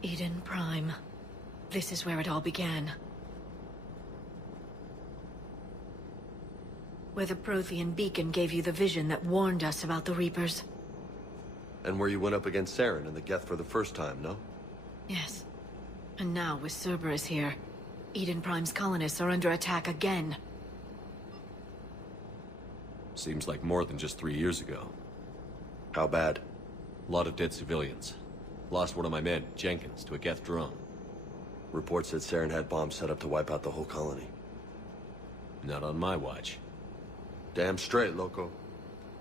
Eden Prime. This is where it all began. Where the Prothean beacon gave you the vision that warned us about the Reapers. And where you went up against Saren and the Geth for the first time, no? Yes. And now, with Cerberus here, Eden Prime's colonists are under attack again. Seems like more than just 3 years ago. How bad? A lot of dead civilians. Lost one of my men, Jenkins, to a Geth drone. Reports said Saren had bombs set up to wipe out the whole colony. Not on my watch. Damn straight, loco.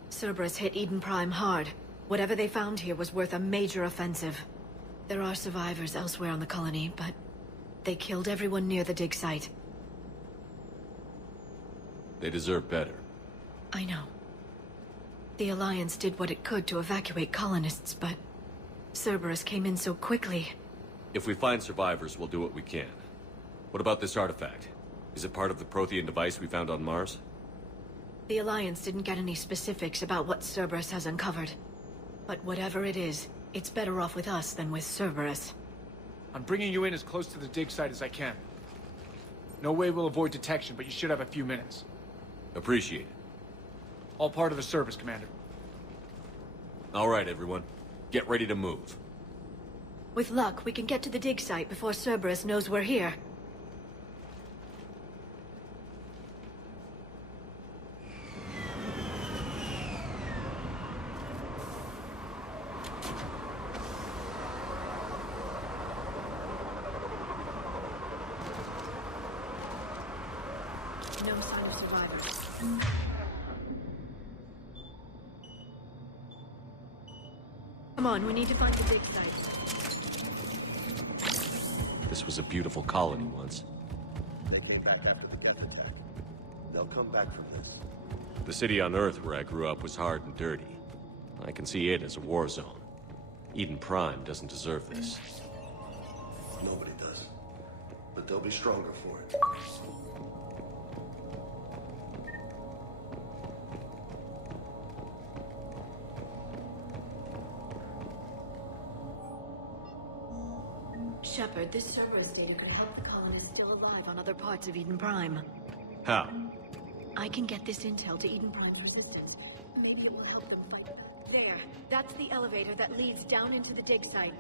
Cerberus hit Eden Prime hard. Whatever they found here was worth a major offensive. There are survivors elsewhere on the colony, but they killed everyone near the dig site. They deserve better. I know. The Alliance did what it could to evacuate colonists, but Cerberus came in so quickly. If we find survivors, we'll do what we can. What about this artifact? Is it part of the Prothean device we found on Mars? The Alliance didn't get any specifics about what Cerberus has uncovered. But whatever it is, it's better off with us than with Cerberus. I'm bringing you in as close to the dig site as I can. No way we'll avoid detection, but you should have a few minutes. Appreciate it. All part of the service, Commander. All right, everyone. Get ready to move. With luck, we can get to the dig site before Cerberus knows we're here. No sign of survivors. Come on, we need to find the dig site. This was a beautiful colony once. They came back after the Geth attack. They'll come back from this. The city on Earth where I grew up was hard and dirty. I can see it as a war zone. Eden Prime doesn't deserve this. Nobody does. But they'll be stronger for it. Shepard, this Cerberus data could help the colonists still alive on other parts of Eden Prime. How? I can get this intel to Eden Prime's resistance. Maybe it will help them fight. There. That's the elevator that leads down into the dig site.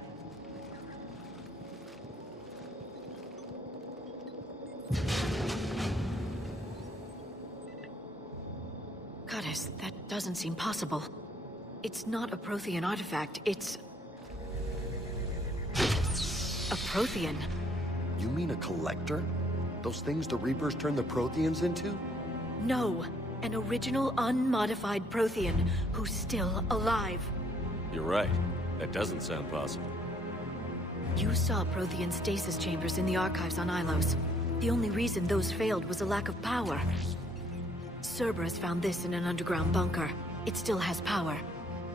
Goddess, that doesn't seem possible. It's not a Prothean artifact, it's a Prothean. You mean a collector? Those things the Reapers turned the Protheans into? No, an original unmodified Prothean who's still alive. You're right. That doesn't sound possible. You saw Prothean stasis chambers in the archives on Ilos. The only reason those failed was a lack of power. Cerberus found this in an underground bunker. It still has power.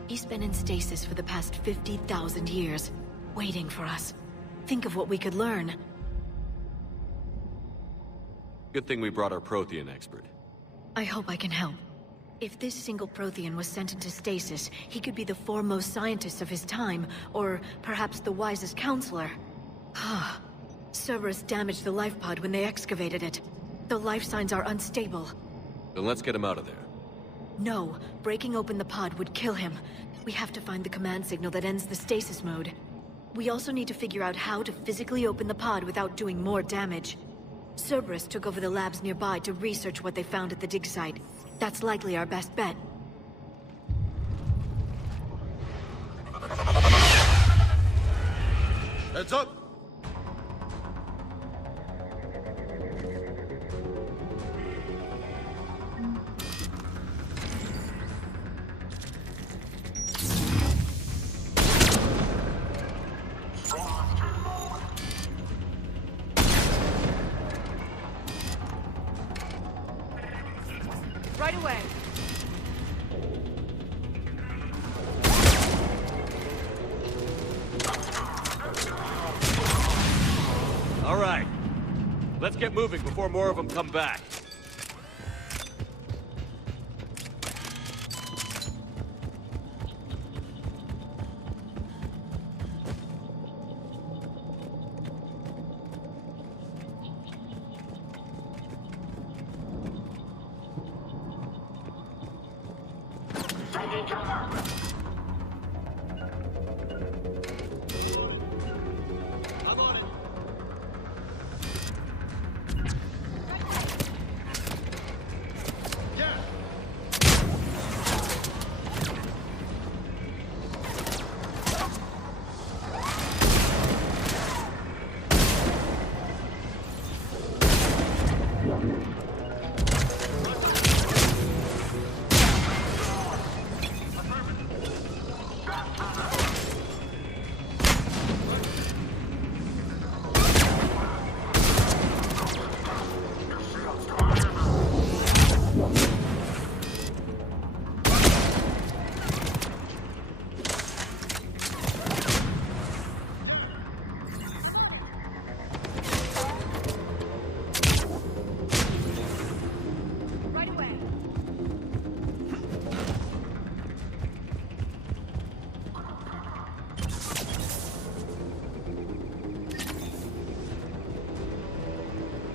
He's been in stasis for the past 50,000 years, waiting for us. Think of what we could learn. Good thing we brought our Prothean expert. I hope I can help. If this single Prothean was sent into stasis, he could be the foremost scientist of his time, or perhaps the wisest counselor. Cerberus damaged the life pod when they excavated it. The life signs are unstable. Then let's get him out of there. No, breaking open the pod would kill him. We have to find the command signal that ends the stasis mode. We also need to figure out how to physically open the pod without doing more damage. Cerberus took over the labs nearby to research what they found at the dig site. That's likely our best bet. Heads up! Right away. All right. Let's get moving before more of them come back.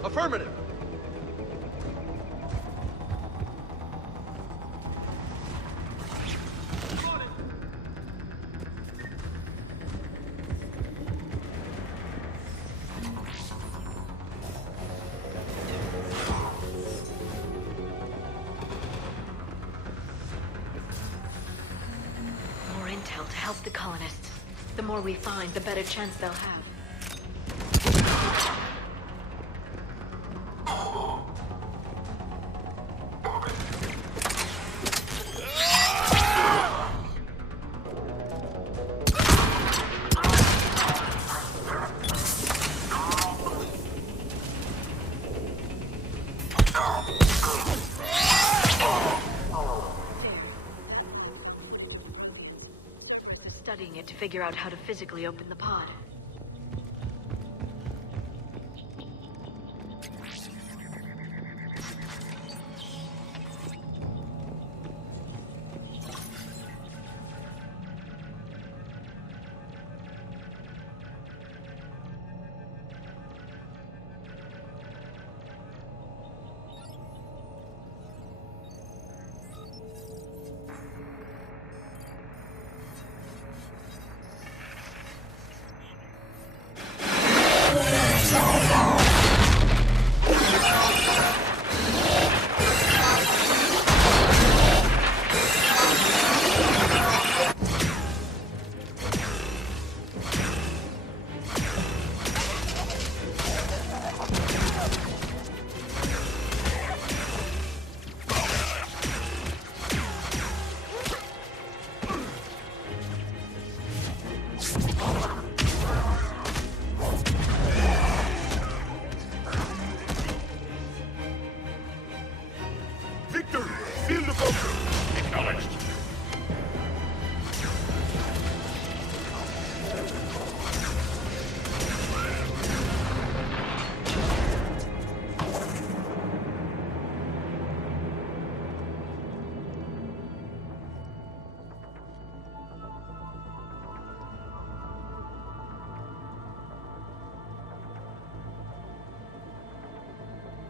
Affirmative. More intel to help the colonists. The more we find, the better chance they'll have. Studying it to figure out how to physically open the pod.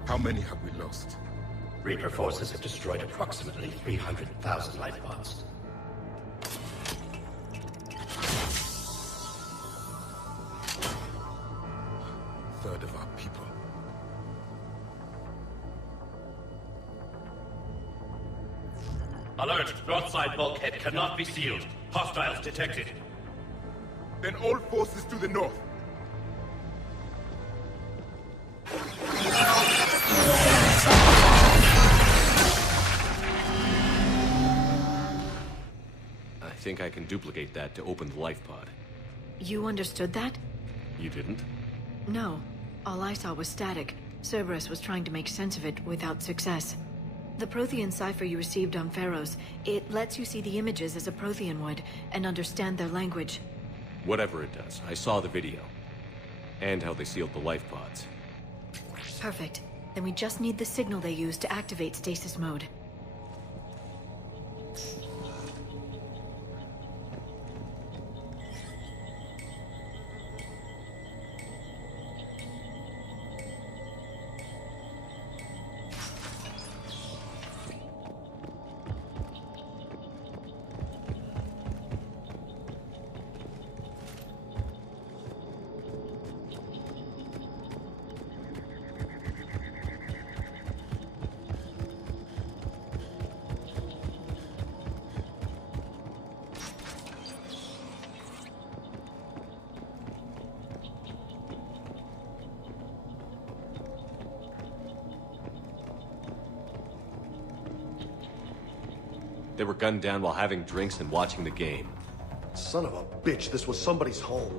How many have we lost? Reaper forces have destroyed approximately 300,000 life pods. Third of our people. Alert! Broadside bulkhead cannot be sealed. Hostiles detected. Then all forces to the north. I think I can duplicate that to open the life pod. You understood that? You didn't? No. All I saw was static. Cerberus was trying to make sense of it without success. The Prothean cipher you received on Pharaohs, it lets you see the images as a Prothean would, and understand their language. Whatever it does, I saw the video. And how they sealed the life pods. Perfect. Then we just need the signal they used to activate stasis mode. They were gunned down while having drinks and watching the game. Son of a bitch, this was somebody's home.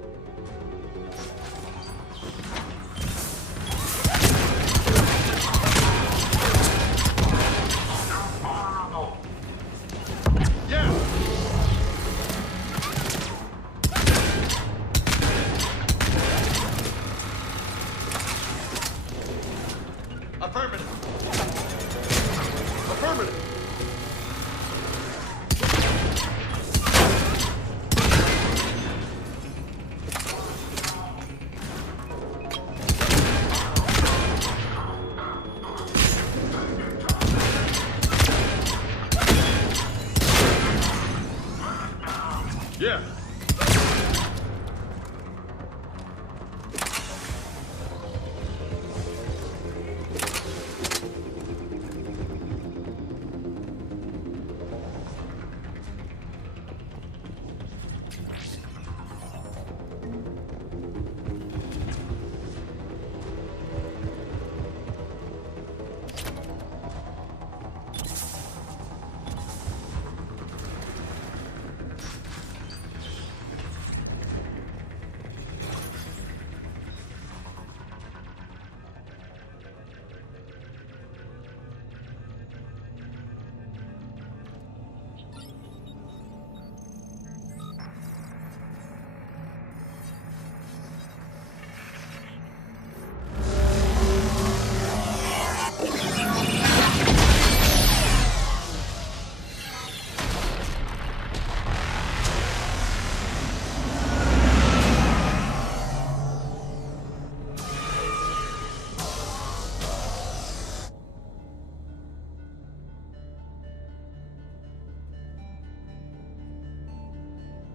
Yeah.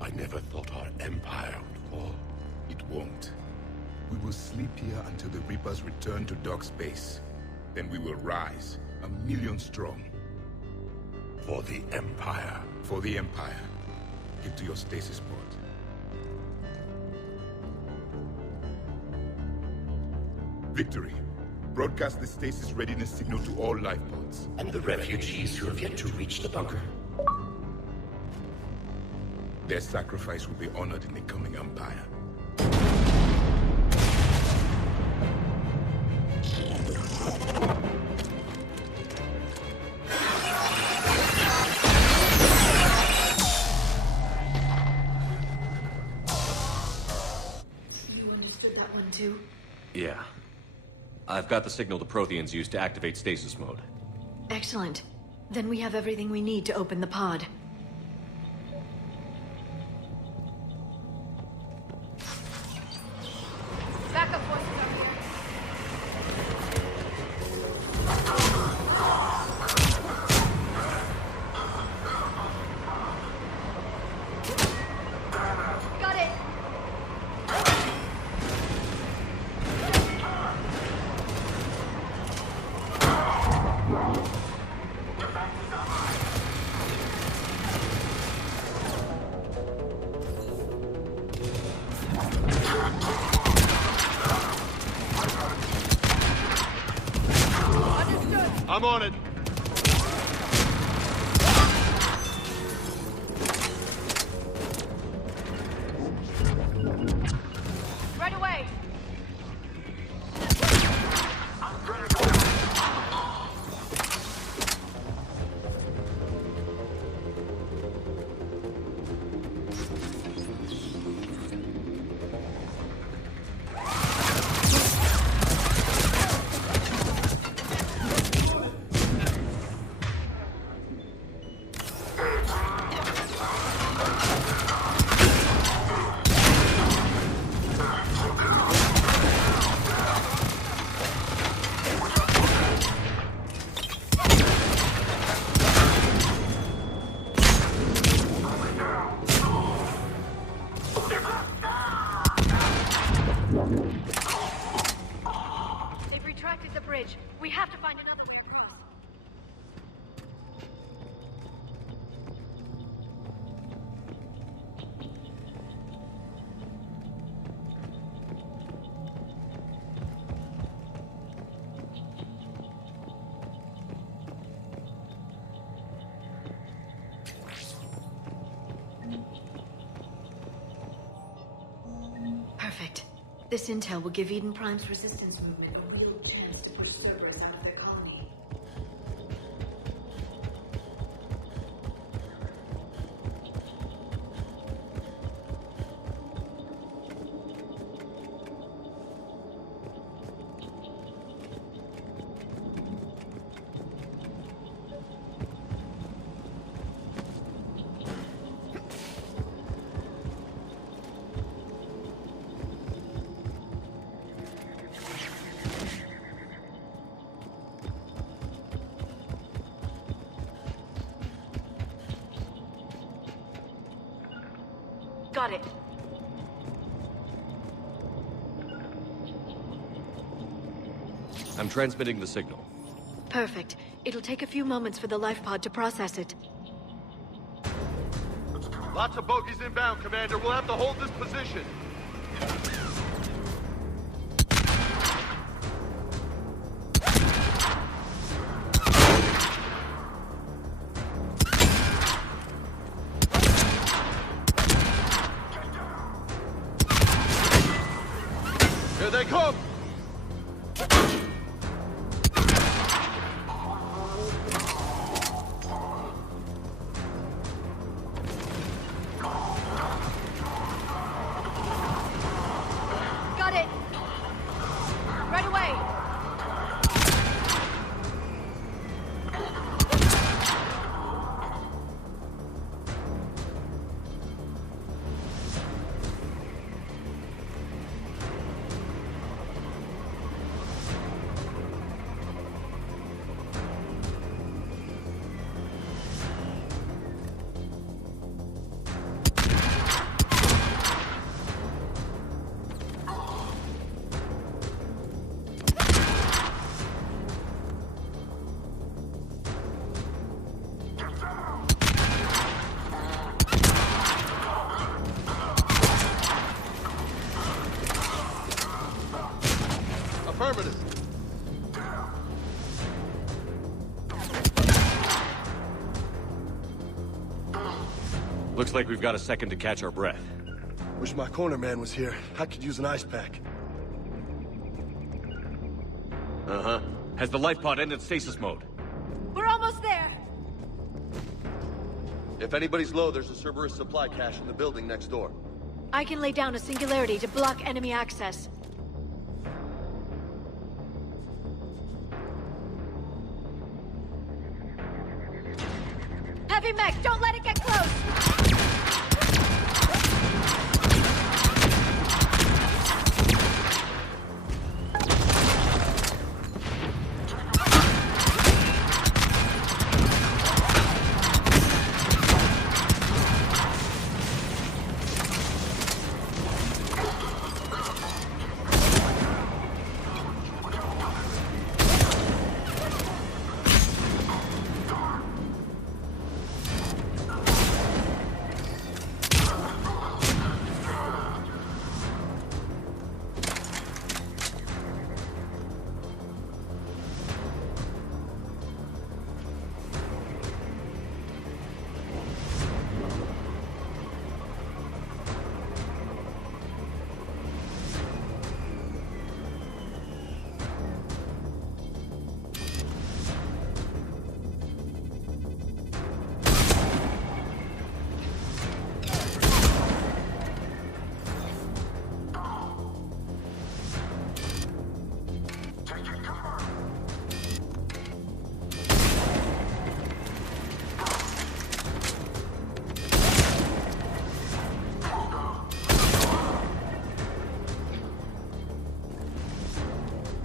I never thought our empire would fall. It won't. We will sleep here until the Reapers return to dark space. Then we will rise, 1,000,000 strong. For the empire. For the Empire. Get to your stasis pod. Victory. Broadcast the stasis readiness signal to all life pods. And the refugees who have yet to reach the bunker. Their sacrifice will be honored in the coming Empire. You understood that one too? Yeah. I've got the signal the Protheans used to activate stasis mode. Excellent. Then we have everything we need to open the pod. Backup forces are here. I'm on it. Right away! They've retracted the bridge. We have to find another way across. Perfect. This intel will give Eden Prime's resistance movement a real chance to push Cerberus out of their colony. Got it. I'm transmitting the signal. Perfect. It'll take a few moments for the life pod to process it. Lots of bogies inbound, Commander. We'll have to hold this position. Here they come! Got it! Right away! Affirmative. Looks like we've got a second to catch our breath. Wish my corner man was here. I could use an ice pack. Uh-huh. Has the life pod ended stasis mode? We're almost there! If anybody's low, there's a Cerberus supply cache in the building next door. I can lay down a singularity to block enemy access. Heavy mech, don't let it get close!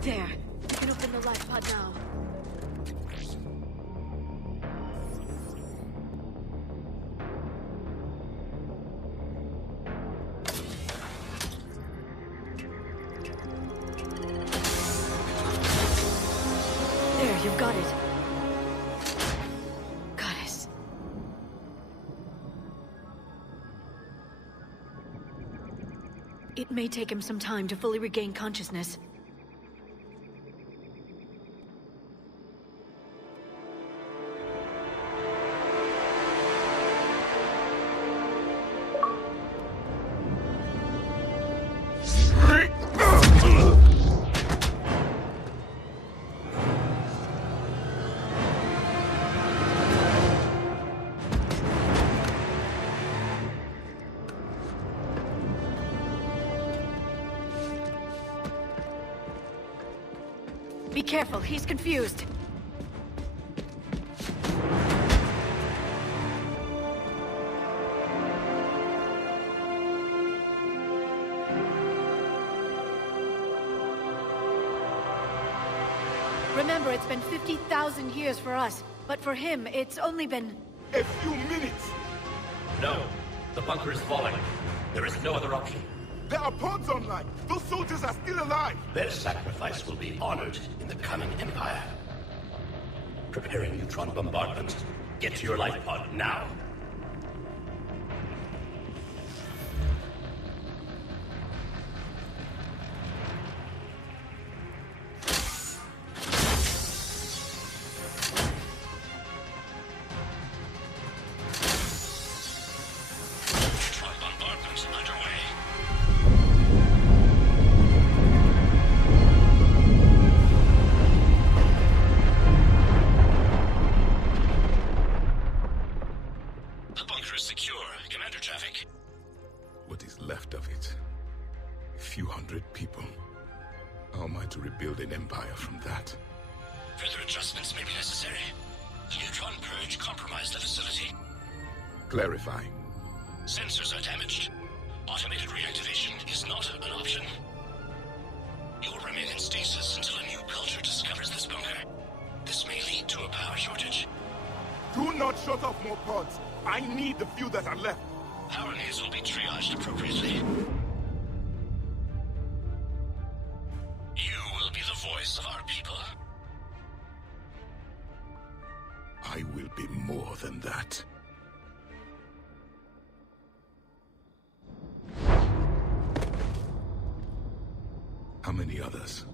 There. You can open the life pod now. There, you've got it. Goddess. It may take him some time to fully regain consciousness. Be careful, he's confused. Remember, it's been 50,000 years for us, but for him, it's only been... A few minutes! No. The bunker is falling. There is no other option. There are pods online! Those soldiers are still alive! Their sacrifice will be honored in the coming Empire. Preparing neutron bombardment. Get to your life pod now. Neutron bombardment underway. The bunker is secure. Commander traffic. What is left of it? A few hundred people. How am I to rebuild an empire from that? Further adjustments may be necessary. The neutron purge compromised the facility. Clarify. Sensors are damaged. Automated reactivation is not an option. You will remain in stasis until a new culture discovers this bunker. This may lead to a power shortage. Do not shut off more pods! I need the few that are left! Power needs will be triaged appropriately. You will be the voice of our people. I will be more than that. How many others?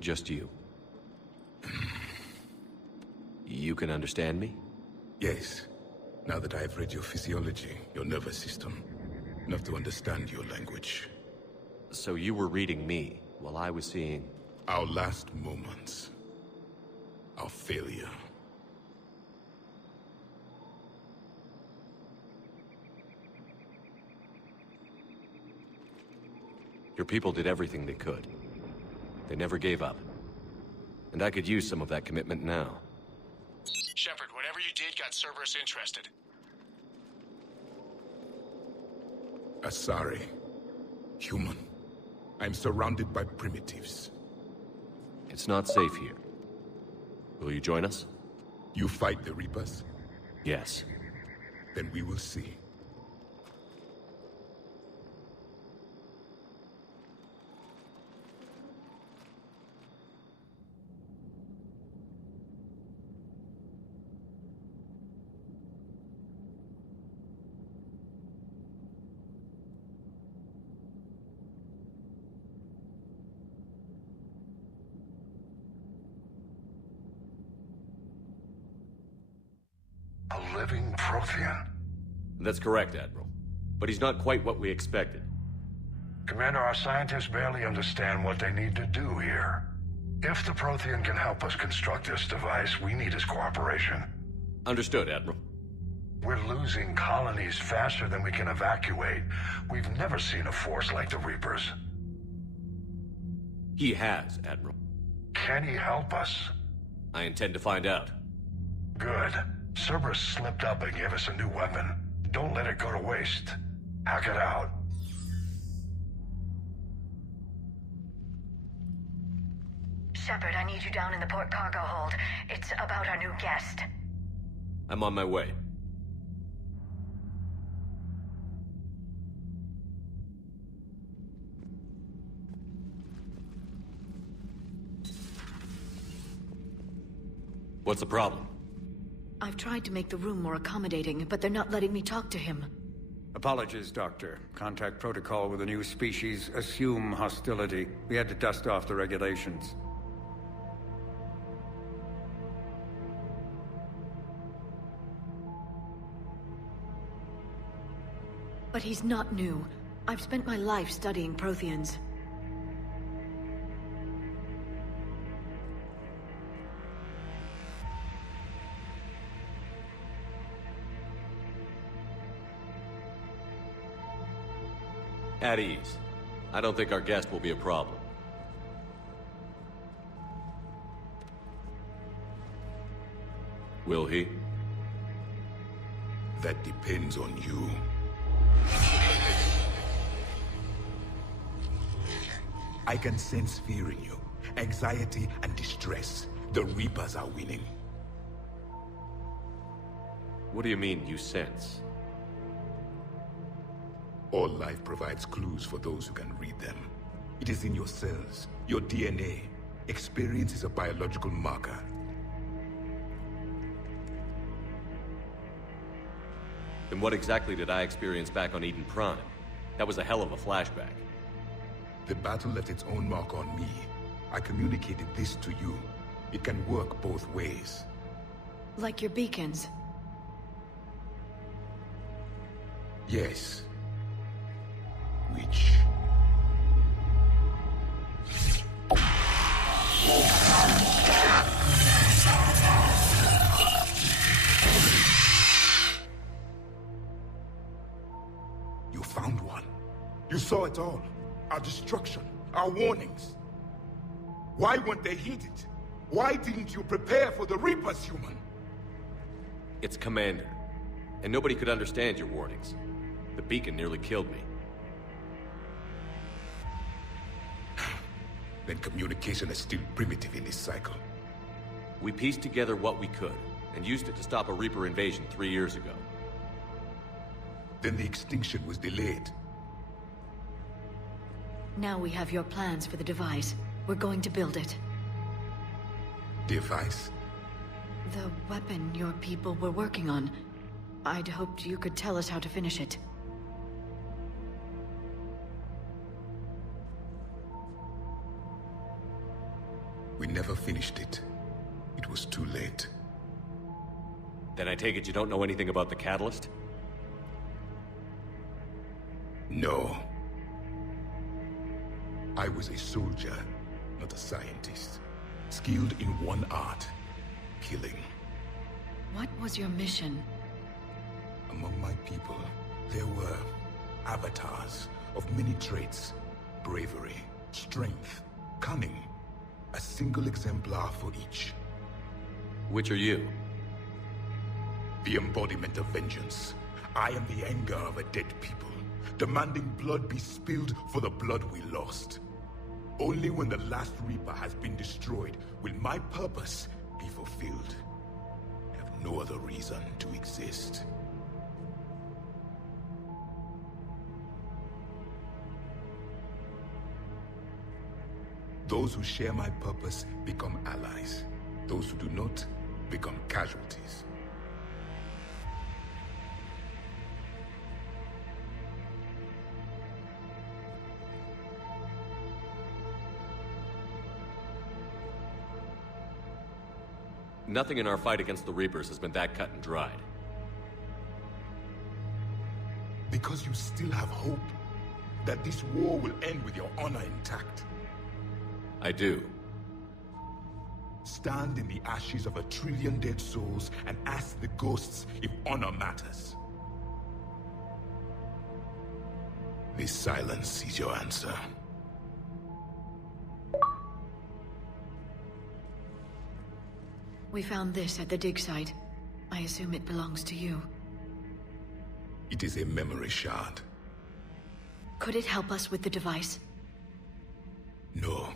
Just you. You can understand me? Yes. Now that I have read your physiology, your nervous system, enough to understand your language. So you were reading me, while I was seeing... Our last moments. Our failure. Your people did everything they could. They never gave up. And I could use some of that commitment now. Shepard, whatever you did got Cerberus interested. Asari. Human. I'm surrounded by primitives. It's not safe here. Will you join us? You fight the Reapers? Yes. Then we will see. A living Prothean. That's correct, Admiral. But he's not quite what we expected. Commander, our scientists barely understand what they need to do here. If the Prothean can help us construct this device, we need his cooperation. Understood, Admiral. We're losing colonies faster than we can evacuate. We've never seen a force like the Reapers. He has, Admiral. Can he help us? I intend to find out. Good. Cerberus slipped up and gave us a new weapon. Don't let it go to waste. Hack it out. Shepard, I need you down in the port cargo hold. It's about our new guest. I'm on my way. What's the problem? I've tried to make the room more accommodating, but they're not letting me talk to him. Apologies, Doctor. Contact protocol with a new species. Assume hostility. We had to dust off the regulations. But he's not new. I've spent my life studying Protheans. At ease. I don't think our guest will be a problem. Will he? That depends on you. I can sense fear in you, anxiety and distress. The Reapers are winning. What do you mean, you sense? All life provides clues for those who can read them. It is in your cells, your DNA. Experience is a biological marker. Then what exactly did I experience back on Eden Prime? That was a hell of a flashback. The battle left its own mark on me. I communicated this to you. It can work both ways. Like your beacons? Yes. Which... You found one. You saw it all. Our destruction, our warnings. Why weren't they heeded? Why didn't you prepare for the Reapers, human? It's Commander. And nobody could understand your warnings. The beacon nearly killed me. Then communication is still primitive in this cycle. We pieced together what we could, and used it to stop a Reaper invasion 3 years ago. Then the extinction was delayed. Now we have your plans for the device. We're going to build it. Device? The weapon your people were working on. I'd hoped you could tell us how to finish it. We never finished it. It was too late. Then I take it you don't know anything about the catalyst? No. I was a soldier, not a scientist. Skilled in one art, killing. What was your mission? Among my people, there were avatars of many traits. Bravery, strength, cunning. A single exemplar for each. Which are you? The embodiment of vengeance. I am the anger of a dead people, demanding blood be spilled for the blood we lost. Only when the last Reaper has been destroyed will my purpose be fulfilled. I have no other reason to exist. Those who share my purpose become allies. Those who do not become casualties. Nothing in our fight against the Reapers has been that cut and dried. Because you still have hope that this war will end with your honor intact. I do. Stand in the ashes of 1 trillion dead souls and ask the ghosts if honor matters. This silence is your answer. We found this at the dig site. I assume it belongs to you. It is a memory shard. Could it help us with the device? No.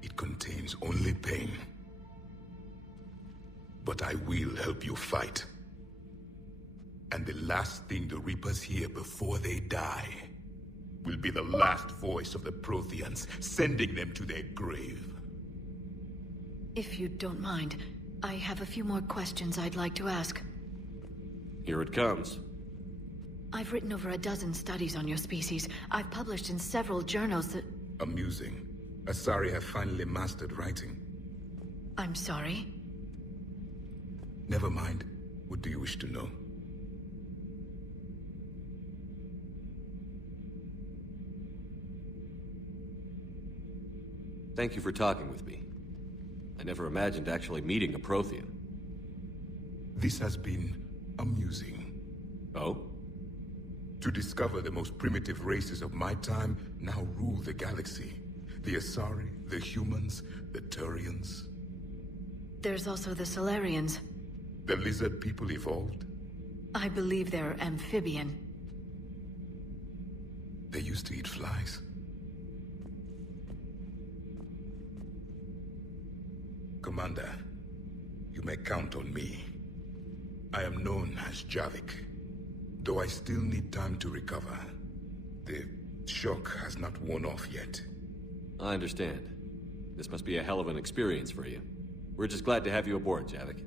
It contains contains only pain. But I will help you fight. And the last thing the Reapers hear before they die will be the last voice of the Protheans, sending them to their grave. If you don't mind, I have a few more questions I'd like to ask. Here it comes. I've written over a dozen studies on your species. I've published in several journals that... Amusing. Asari have finally mastered writing. I'm sorry? Never mind. What do you wish to know? Thank you for talking with me. I never imagined actually meeting a Prothean. This has been amusing. Oh? To discover the most primitive races of my time now rule the galaxy. The Asari, the humans, the Turians. There's also the Solarians. The lizard people evolved? I believe they're amphibian. They used to eat flies. Commander, you may count on me. I am known as Javik, though I still need time to recover. The shock has not worn off yet. I understand. This must be a hell of an experience for you. We're just glad to have you aboard, Javik.